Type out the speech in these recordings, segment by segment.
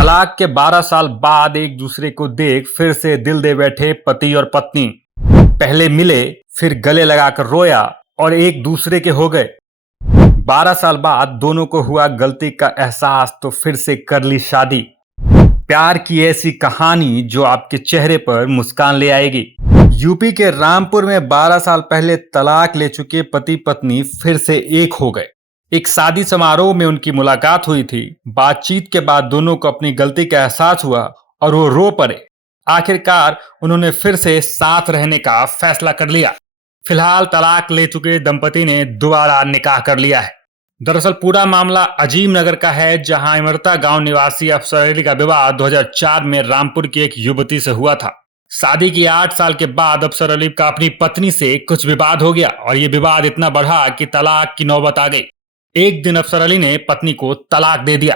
तलाक के 12 साल बाद एक दूसरे को देख फिर से दिल दे बैठे पति और पत्नी। पहले मिले, फिर गले लगाकर रोया और एक दूसरे के हो गए। 12 साल बाद दोनों को हुआ गलती का एहसास तो फिर से कर ली शादी। प्यार की ऐसी कहानी जो आपके चेहरे पर मुस्कान ले आएगी। यूपी के रामपुर में 12 साल पहले तलाक ले चुके पति पत्नी फिर से एक हो गए। एक शादी समारोह में उनकी मुलाकात हुई थी। बातचीत के बाद दोनों को अपनी गलती का एहसास हुआ और वो रो पड़े। आखिरकार उन्होंने फिर से साथ रहने का फैसला कर लिया। फिलहाल तलाक ले चुके दंपति ने दोबारा निकाह कर लिया है। दरअसल पूरा मामला अजीम नगर का है, जहां इमरता गांव निवासी अफसर अली का विवाह 2004 में रामपुर की एक युवती से हुआ था। शादी की 8 साल के बाद अफसर अली का अपनी पत्नी से कुछ विवाद हो गया और ये विवाद इतना बढ़ा कि तलाक की नौबत आ गई। एक दिन अफसर अली ने पत्नी को तलाक दे दिया।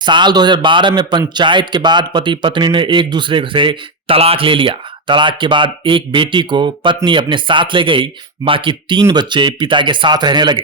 साल 2012 में पंचायत के बाद पति पत्नी ने एक दूसरे से तलाक ले लिया। तलाक के बाद एक बेटी को पत्नी अपने साथ ले गई, बाकी 3 बच्चे पिता के साथ रहने लगे।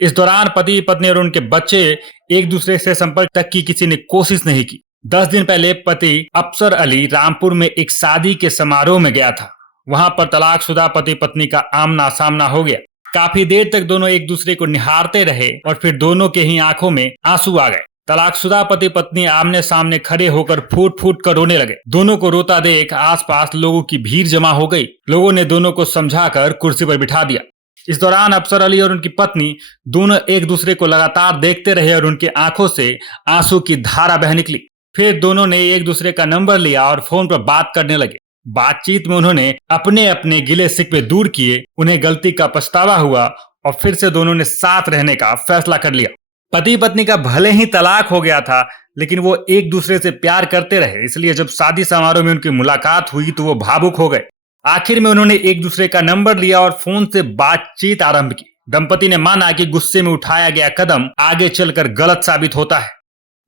इस दौरान पति पत्नी और उनके बच्चे एक दूसरे से संपर्क तक की किसी ने कोशिश नहीं की। 10 दिन पहले पति अफसर अली रामपुर में एक शादी के समारोह में गया था। वहां पर तलाकशुदा पति पत्नी का आमना सामना हो गया। काफी देर तक दोनों एक दूसरे को निहारते रहे और फिर दोनों के ही आंखों में आंसू आ गए। तलाकशुदा पति पत्नी आमने सामने खड़े होकर फूट फूट कर रोने लगे। दोनों को रोता देख आसपास लोगों की भीड़ जमा हो गई। लोगों ने दोनों को समझाकर कुर्सी पर बिठा दिया। इस दौरान अफसर अली और उनकी पत्नी दोनों एक दूसरे को लगातार देखते रहे और उनकी आंखों से आंसू की धारा बह निकली। फिर दोनों ने एक दूसरे का नंबर लिया और फोन पर बात करने लगे। बातचीत में उन्होंने अपने अपने गिले शिकवे दूर किए। उन्हें गलती का पछतावा हुआ और फिर से दोनों ने साथ रहने का फैसला कर लिया। पति पत्नी का भले ही तलाक हो गया था, लेकिन वो एक दूसरे से प्यार करते रहे। इसलिए जब शादी समारोह में उनकी मुलाकात हुई तो वो भावुक हो गए। आखिर में उन्होंने एक दूसरे का नंबर लिया और फोन से बातचीत आरंभ की। दंपति ने माना कि गुस्से में उठाया गया कदम आगे चलकर गलत साबित होता है।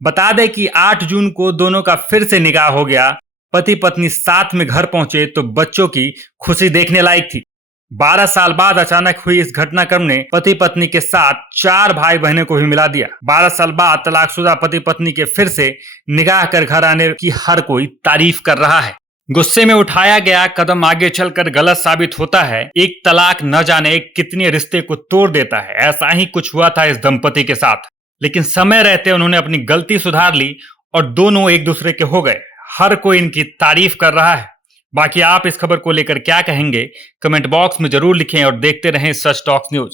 बता दें कि 8 जून को दोनों का फिर से निकाह हो गया। पति पत्नी साथ में घर पहुंचे तो बच्चों की खुशी देखने लायक थी। 12 साल बाद अचानक हुई इस घटनाक्रम ने पति पत्नी के साथ 4 भाई बहनों को भी मिला दिया। 12 साल बाद तलाकशुदा पति पत्नी के फिर से निकाह कर घर आने की हर कोई तारीफ कर रहा है। गुस्से में उठाया गया कदम आगे चलकर गलत साबित होता है। एक तलाक न जाने कितने रिश्ते को तोड़ देता है। ऐसा ही कुछ हुआ था इस दंपति के साथ, लेकिन समय रहते उन्होंने अपनी गलती सुधार ली और दोनों एक दूसरे के हो गए। हर कोई इनकी तारीफ कर रहा है। बाकी आप इस खबर को लेकर क्या कहेंगे, कमेंट बॉक्स में जरूर लिखें और देखते रहें सच टॉक्स न्यूज।